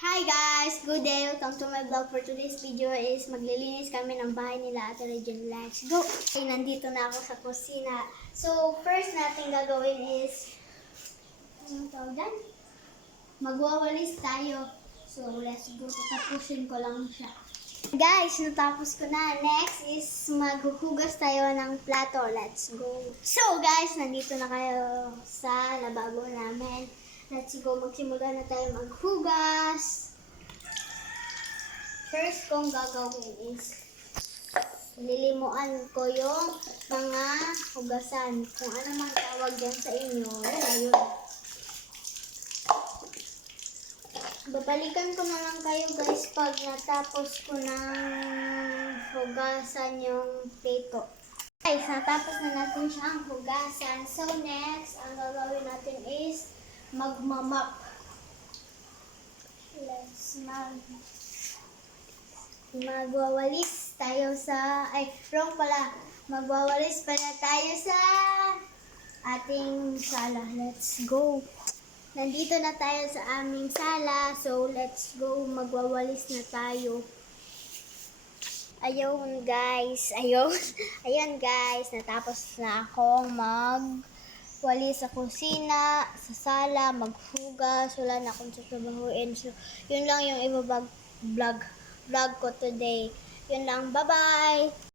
Hi guys! Good day! Welcome to my vlog. For today's video is maglilinis kami ng bahay nila Ate Regine. Let's go! Ay, nandito na ako sa kusina. So, first natin gagawin is magwawalis tayo. So, let's go. Tapusin ko lang siya. Guys, natapos ko na. Next is maghuhugas tayo ng plato. Let's go! So guys, nandito na kayo sa lababo namin. Let's go, magsimula na tayo maghugas. First kong gagawin is lilimuan ko yung mga hugasan. Kung ano man tawag dyan sa inyo, yun. Babalikan ko na lang kayo guys pag natapos ko ng hugasan yung plato. Guys, natapos na natin siyang hugasan. So next, ang gagawin natin is magmamap. Let's magwawalis tayo sa, wrong pala. Magwawalis pala tayo sa ating sala. Let's go. Nandito na tayo sa aming sala. So, let's go. Magwawalis na tayo. Ayun guys. Ayun guys. Natapos na akong walis sa kusina, sa sala, maghugas, wala na akong sasabahuin. So, yun lang yung vlog ko today. Yun lang, bye-bye!